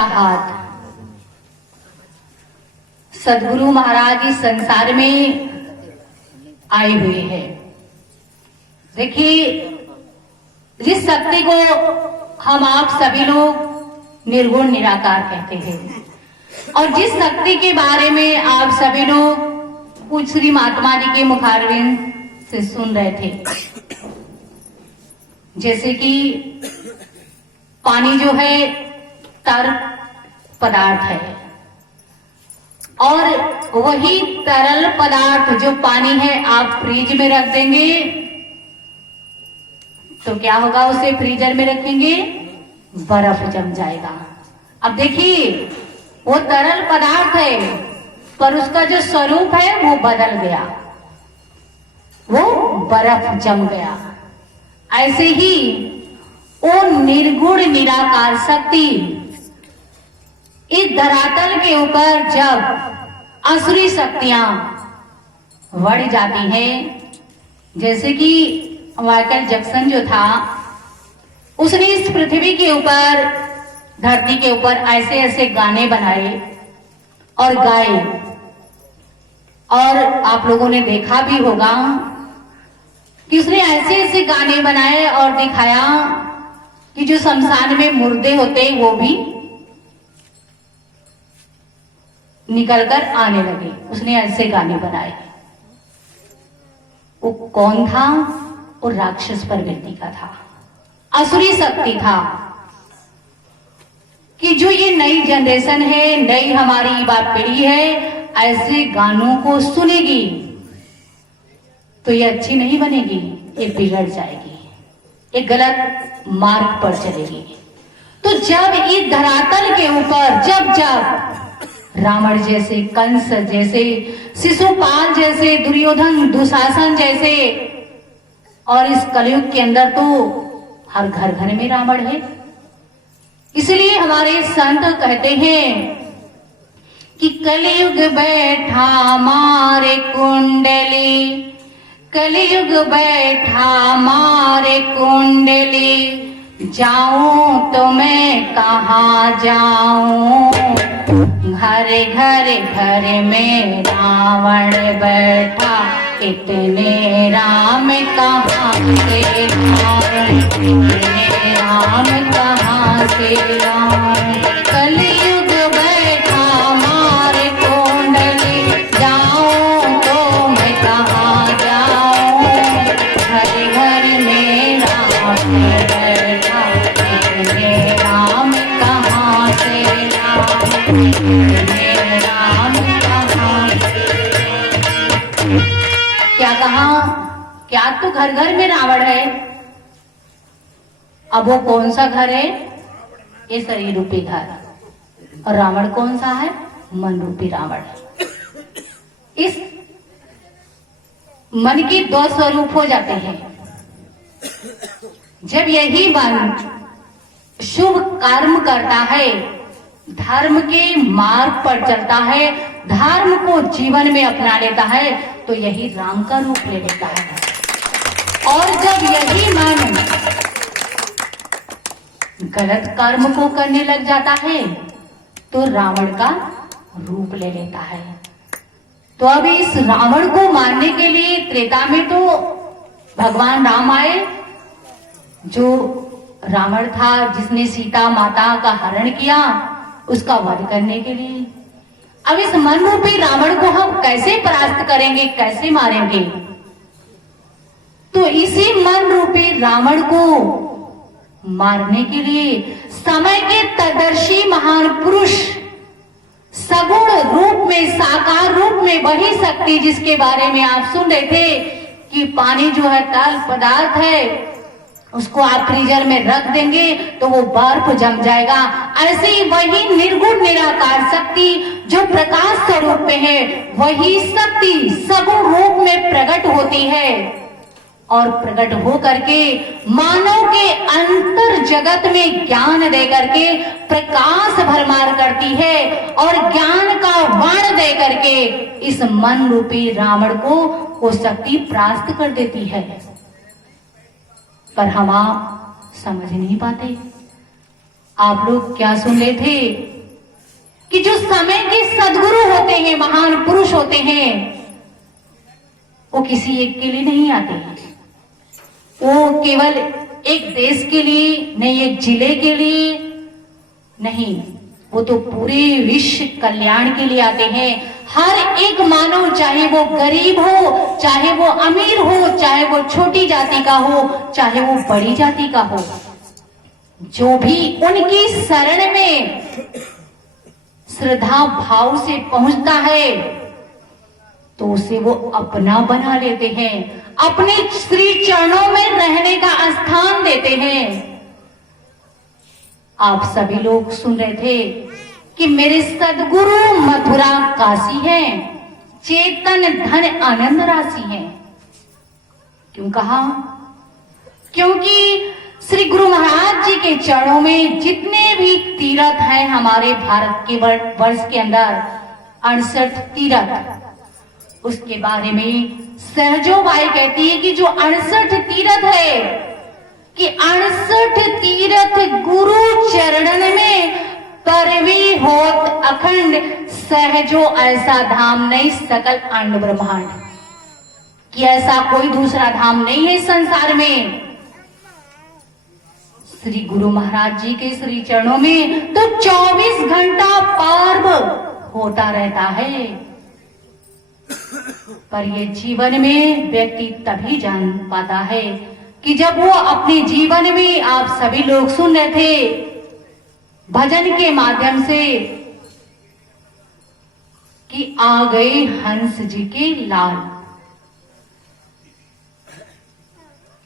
हाथ सदगुरु महाराज इस संसार में आए हुए हैं। देखिए, जिस शक्ति को हम आप सभी लोग निर्गुण निराकार कहते हैं और जिस शक्ति के बारे में आप सभी लोग कुछ श्री महात्मा जी के मुखारविंद से सुन रहे थे, जैसे कि पानी जो है तरल पदार्थ है और वही तरल पदार्थ जो पानी है आप फ्रिज में रख देंगे तो क्या होगा? उसे फ्रीजर में रखेंगे, बर्फ जम जाएगा। अब देखिए, वो तरल पदार्थ है पर उसका जो स्वरूप है वो बदल गया, वो बर्फ जम गया। ऐसे ही वो निर्गुण निराकार शक्ति इस धरातल के ऊपर जब असुरी शक्तियां बढ़ जाती हैं, जैसे कि माइकल जैक्सन जो था, उसने इस पृथ्वी के ऊपर, धरती के ऊपर ऐसे ऐसे गाने बनाए और गाए, और आप लोगों ने देखा भी होगा कि उसने ऐसे ऐसे गाने बनाए और दिखाया कि जो शमशान में मुर्दे होते वो भी निकलकर आने लगे। उसने ऐसे गाने बनाए। वो कौन था? वो राक्षस प्रवृत्ति का था, असुरी शक्ति था कि जो ये नई जनरेशन है, नई हमारी युवा पीढ़ी है, ऐसे गानों को सुनेगी तो ये अच्छी नहीं बनेगी, ये बिगड़ जाएगी, ये गलत मार्ग पर चलेगी। तो जब इस धरातल के ऊपर जब जब रावण जैसे, कंस जैसे, शिशुपाल जैसे, दुर्योधन, दुशासन जैसे, और इस कलयुग के अंदर तो हर घर घर में रावण है। इसलिए हमारे संत कहते हैं कि कलयुग बैठा मारे कुंडली, कलयुग बैठा मारे कुंडली, जाऊं तो मैं कहाँ जाऊं, घर घर घर में रावण बैठा, इतने राम कहाँ से राम, इतने राम कहाँ से राम। कलयुग बैठा मारे कुंडली, जाऊं तो मैं कहाँ जाऊं, घर घर में राम बैठा, इतने राम कहाँ से राम, इतने राम कहाँ से। क्या कहा? क्या तो घर घर में रावण है। अब वो कौन सा घर है? ये शरीर रूपी घर। और रावण कौन सा है? मन रूपी रावण। इस मन के दो स्वरूप हो जाते हैं। जब यही मन शुभ कर्म करता है, धर्म के मार्ग पर चलता है, धर्म को जीवन में अपना लेता है, तो यही राम का रूप ले लेता है। और जब यही मन गलत कर्म को करने लग जाता है तो रावण का रूप ले लेता है। तो अब इस रावण को मारने के लिए त्रेता में तो भगवान राम आए, जो रावण था जिसने सीता माता का हरण किया, उसका वध करने के लिए। अब इस मन रूपी रावण को हम कैसे परास्त करेंगे, कैसे मारेंगे? तो इसी मन रूपी रावण को मारने के लिए समय के तदर्शी महान पुरुष, सगुण रूप में, साकार रूप में वही शक्ति जिसके बारे में आप सुन रहे थे कि पानी जो है तरल पदार्थ है, उसको आप फ्रीजर में रख देंगे तो वो बर्फ जम जाएगा। ऐसे ही वही निर्गुण निराकार शक्ति जो प्रकाश स्वरूप में है, वही शक्ति सगुण रूप में प्रकट होती है और प्रकट हो करके मानव के अंतर जगत में ज्ञान दे करके प्रकाश भरमार करती है और ज्ञान का वाण दे करके इस मन रूपी रावण को वो शक्ति प्राप्त कर देती है। पर हम आप समझ नहीं पाते। आप लोग क्या सुन रहे थे कि जो समय के सद्गुरु होते हैं, महान पुरुष होते हैं, वो किसी एक के लिए नहीं आते हैं, वो केवल एक देश के लिए नहीं, एक जिले के लिए नहीं, वो तो पूरे विश्व कल्याण के लिए आते हैं। हर एक मानव, चाहे वो गरीब हो, चाहे वो अमीर हो, चाहे वो छोटी जाति का हो, चाहे वो बड़ी जाति का हो, जो भी उनकी शरण में श्रद्धा भाव से पहुंचता है तो उसे वो अपना बना लेते हैं, अपने श्री चरणों में रहने का स्थान देते हैं। आप सभी लोग सुन रहे थे कि मेरे सदगुरु मथुरा काशी हैं, चेतन धन आनंद राशि हैं। क्यों कहा? क्योंकि श्री गुरु महाराज जी के चरणों में जितने भी तीर्थ हैं हमारे भारत के वर्ष के अंदर 68 तीर्थ, उसके बारे में सहजो बाई कहती है कि जो 68 तीर्थ है कि 68 तीर्थ गुरु चरणन में करवी होत अखंड, सहजो ऐसा धाम नहीं सकल अंड ब्रह्मांड, कि ऐसा कोई दूसरा धाम नहीं है संसार में। श्री गुरु महाराज जी के श्री चरणों में तो 24 घंटा पर्व होता रहता है, पर ये जीवन में व्यक्ति तभी जान पाता है कि जब वो अपने जीवन में, आप सभी लोग सुन रहे थे भजन के माध्यम से कि आ गए हंस जी के लाल,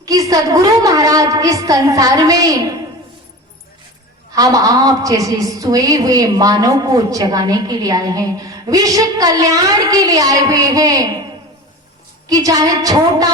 कि सदगुरु महाराज इस संसार में हम आप जैसे सोए हुए मानव को जगाने के लिए आए हैं, विश्व कल्याण के लिए आए हुए हैं, कि चाहे छोटा